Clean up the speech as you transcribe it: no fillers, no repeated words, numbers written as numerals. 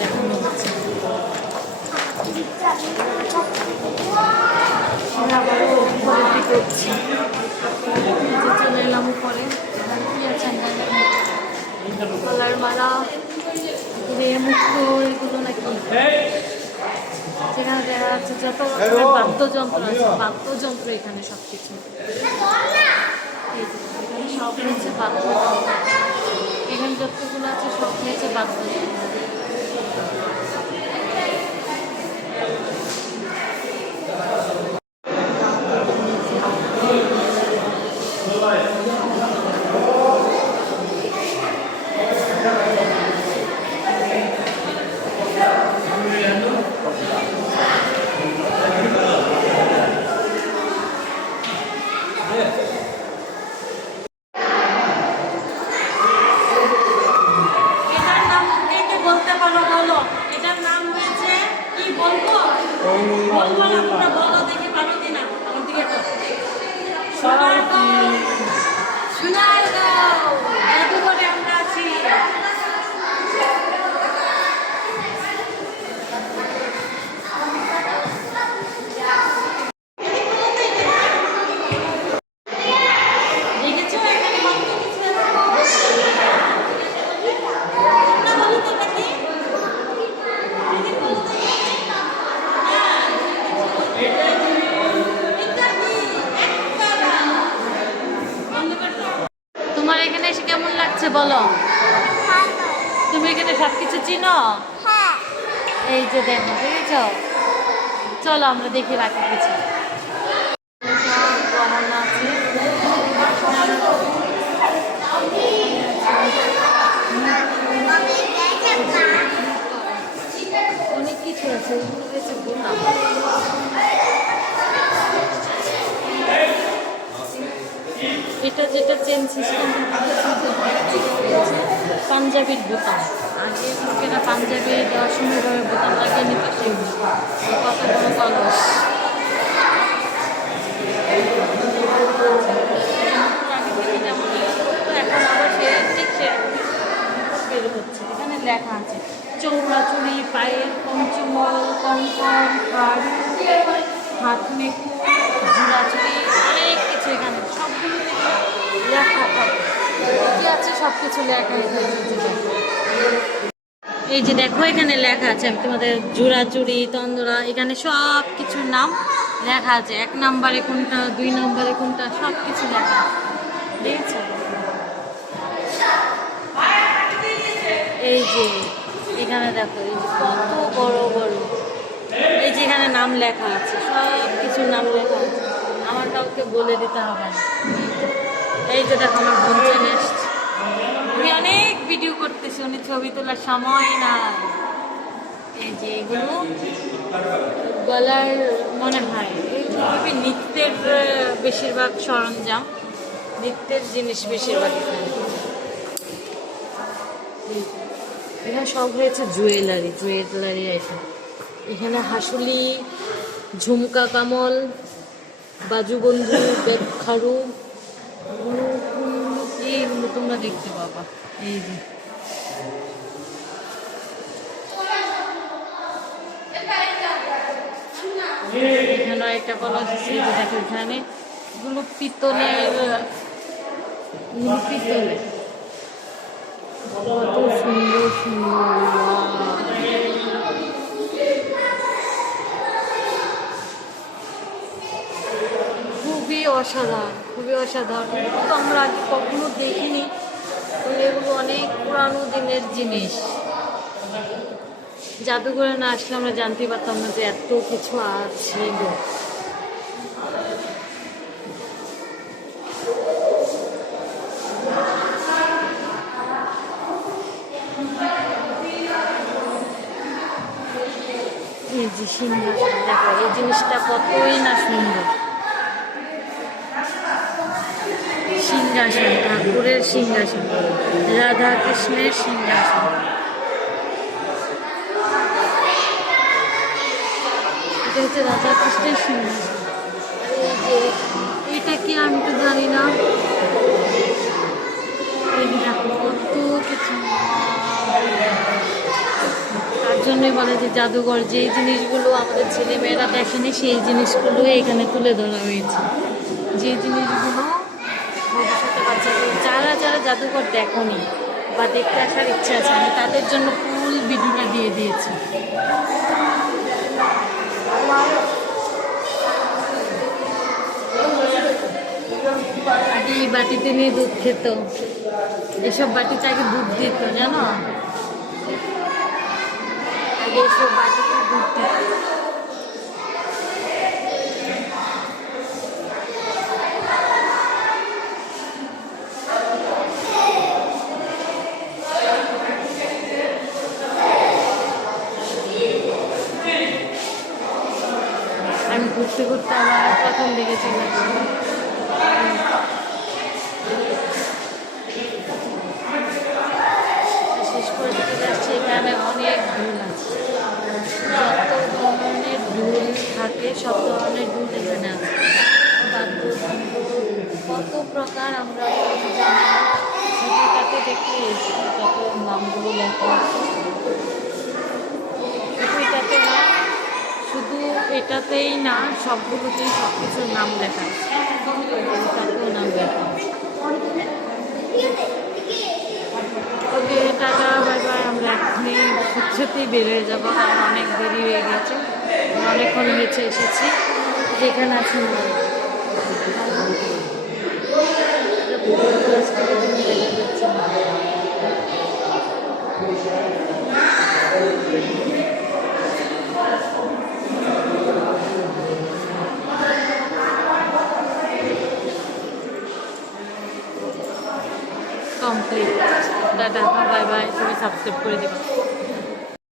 দেখানো হচ্ছে। আবারও ঘোরাঘুরি করছি, চলে এলাম উপরে। কি আছে গলার মালা, মুক্ত, এগুলো নাকি যেখানে দেখা যাচ্ছে যত বাদ্যযন্ত্র আছে, বাদ্যযন্ত্র এখানে সব কিছু, এখানে সব হচ্ছে বাদ্যযন্ত্র, এখানে যতগুলো আছে সব হচ্ছে বাদ্যযন্ত্র। তোমার এখানে এসে কেমন লাগছে বলো? তুমি এখানে সবকিছু চিনো? এই যে দেখো, দেখেছ? চলো আমরা দেখি বাকি কিছু। অনেক কিছু আছে, এটা যেটা চেন সিস্টেম পাঞ্জাবির বোতাম, আগে লোকেরা পাঞ্জাবি দেওয়ার সময় বোতাম লাগিয়ে নিত, সেই কত বড় কলস। এখন আবার সে ঠিক বের হচ্ছে। এখানে লেখা আছে চৌড়াচুরি, পায়ের পঞ্চমল, কঙ্কন, হাড়, হাত নেকু, জোড়াচুরি, অনেক কিছু এখানে সবগুলো লেখা থাকে। কি আছে সব কিছু লেখা। এই যে দেখো এখানে লেখা আছে, আমি তোমাদের জোড়াচুরি, তন্দুরা, এখানে সব কিছুর নাম লেখা আছে। 1 নম্বরে কোনটা, 2 নম্বরে কোনটা, সব কিছু লেখা আছে, দেখেছ? এই যে এখানে দেখো, এই যে কত বড় বড়, এই যে এখানে নাম লেখা আছে, সব কিছুর নাম লেখা আছে, আমার কাউকে বলে দিতে হবে না। এই যে দেখো আমার বোন চলে এসছে, আমি অনেক ভিডিও করতেছি, উনি ছবি তোলার সময় না। এই যে এগুলো গলার মনে হয় এইগুলো নৃত্যের বেশিরভাগ সরঞ্জাম, নৃত্যের জিনিস বেশিরভাগ এখানে সব হয়েছে জুয়েলারি, জুয়েলারি আইটেম। এখানে হাসুলি, ঝুমকা, কামল, বাজুবন্ধু, বেদখারু, এইগুলো তোমরা দেখতে পাবা। এই যে এখানে একটা কলস আছে, দেখো এখানে এগুলো পিতলের, পিতলে কত সুন্দর সুন্দর, খুবই অসাধারণ, খুবই অসাধারণ। তো আমরা আগে কখনো দেখিনি, এগুলো অনেক পুরানো দিনের জিনিস। জাদুঘরে না আসলে আমরা জানতে পারতাম না যে এত কিছু ছিল। এই যে সিংহাসন, দেখো এই জিনিসটা কতই না সুন্দর। সিংহাসন, ঠাকুরের সিংহাসন, রাধা কৃষ্ণের সিংহাসন। এটা হচ্ছে রাধা কৃষ্ণের সিংহাসন। এই যে এটা কি আমি তো জানি না। জন্যই বলে যে জাদুঘর, যেই জিনিসগুলো আমাদের ছেলেমেয়েরা দেখেনি সেই জিনিসগুলো এখানে তুলে ধরা হয়েছে। যে জিনিসগুলো ভবিষ্যতে বাচ্চাদের যারা যারা জাদুঘর দেখনি বা দেখতে আসার ইচ্ছা আছে, আমি তাদের জন্য ফুল ভিডিওটা দিয়ে দিয়েছি। আগে এই বাটিতে নিয়ে দুধ খেত, এসব বাটিতে আগে দুধ দিত, জানো? আগে এসব বাটিতে দুধ দিত। আমি ঘুরতে ঘুরতে আবার প্রথম দিকে চলে আসি। শেষ করে দিতে যাচ্ছি, এখানে অনেক ঢুল আছে, যত ধরনের ঢুল থাকে সব ধরনের ঢুল এখানে আছে। কত প্রকার আমরা সেটাতে দেখে এসেছি, কত নামগুলো লেখা আছে। এটাতে না, শুধু এটাতেই না, সবগুলোতেই সব কিছুর নাম লেখা আছে, এটাতেও নাম লেখা আছে। ওকে, টাটা, বাই বাই। আমরা এখনই সত্যি বের হয়ে যাবো, কারণ অনেক দেরি হয়ে গেছে, অনেকক্ষণ হয়েছে এসেছি। যেখানে আছি কমপ্লিট। Tata, bye bye. তুমি সাবস্ক্রাইব করে দিবা।